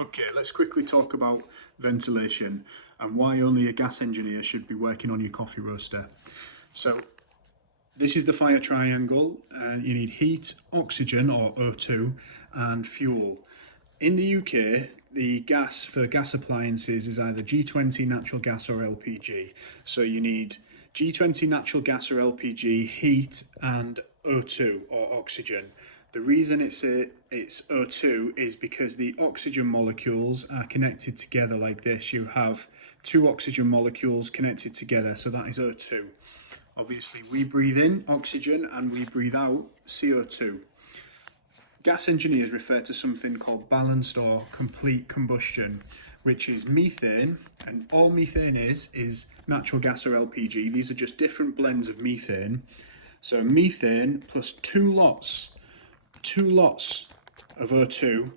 Okay, let's quickly talk about ventilation and why only a gas engineer should be working on your coffee roaster. So this is the fire triangle, and you need heat, oxygen or O2 and fuel. In the UK, the gas for gas appliances is either G20 natural gas or LPG. So you need G20 natural gas or LPG, heat and O2 or oxygen. The reason it's O2 is because the oxygen molecules are connected together like this. You have two oxygen molecules connected together, so that is O2. Obviously, we breathe in oxygen and we breathe out CO2. Gas engineers refer to something called balanced or complete combustion, which is methane, and all methane is natural gas or LPG. These are just different blends of methane. So methane plus two lots of O2,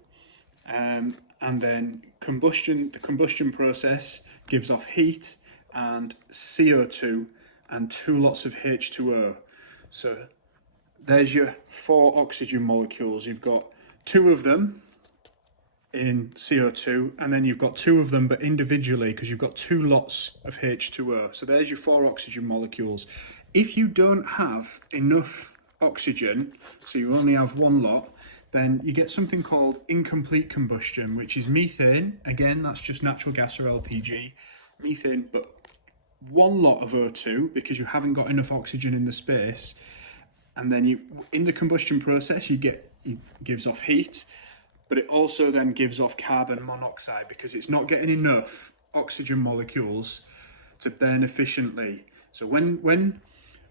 and then the combustion process gives off heat and CO2 and two lots of H2O. So there's your four oxygen molecules. You've got two of them in CO2, and then you've got two of them but individually because you've got two lots of H2O. So there's your four oxygen molecules. If you don't have enough oxygen, so you only have one lot, then you get something called incomplete combustion, which is methane. Again, that's just natural gas or LPG. Methane, but one lot of O2 because you haven't got enough oxygen in the space. And then in the combustion process, it gives off heat, but it also then gives off carbon monoxide because it's not getting enough oxygen molecules to burn efficiently. So when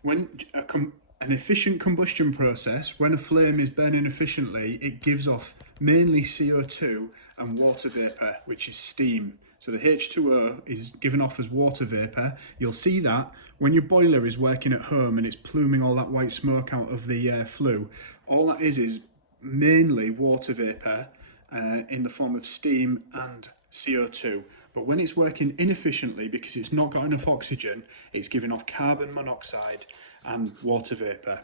an efficient combustion process, when a flame is burning efficiently, it gives off mainly CO2 and water vapor, which is steam. So the H2O is given off as water vapor. You'll see that when your boiler is working at home and it's pluming all that white smoke out of the flue. All that is mainly water vapor in the form of steam and CO2. But when it's working inefficiently because it's not got enough oxygen, it's giving off carbon monoxide and water vapor.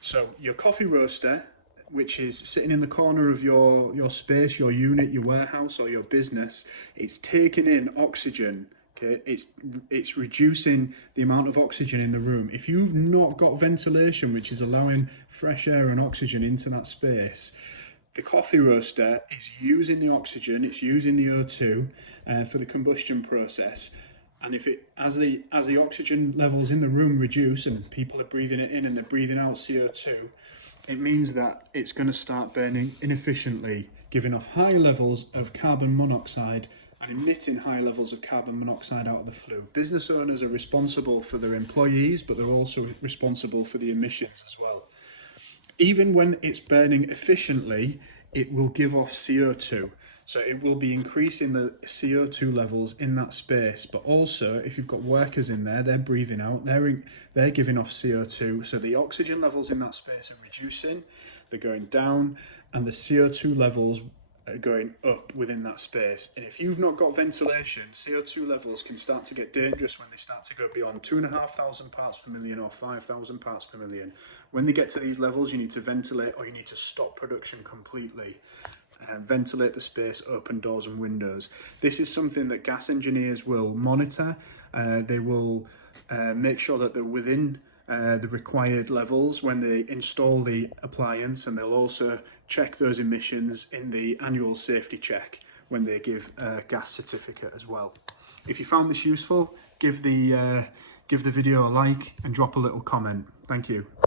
So your coffee roaster, which is sitting in the corner of your space, your unit, your warehouse or your business, it's taking in oxygen. Okay, it's reducing the amount of oxygen in the room. If you've not got ventilation, which is allowing fresh air and oxygen into that space, the coffee roaster is using the oxygen, it's using the O2 for the combustion process. And as the oxygen levels in the room reduce and people are breathing it in and they're breathing out CO2, it means that it's going to start burning inefficiently, giving off high levels of carbon monoxide and emitting high levels of carbon monoxide out of the flue. Business owners are responsible for their employees, but they're also responsible for the emissions as well. Even when it's burning efficiently, it will give off CO2. So it will be increasing the CO2 levels in that space, but also if you've got workers in there, they're breathing out, they're giving off CO2. So the oxygen levels in that space are reducing, they're going down, and the CO2 levels are going up within that space. And if you've not got ventilation, CO2 levels can start to get dangerous when they start to go beyond 2,500 parts per million or 5,000 parts per million. When they get to these levels, you need to ventilate or you need to stop production completely. Ventilate the space, open doors and windows. This is something that gas engineers will monitor. They will make sure that they're within the required levels when they install the appliance, and they'll also check those emissions in the annual safety check when they give a gas certificate as well. If you found this useful, give the video a like and drop a little comment. Thank you.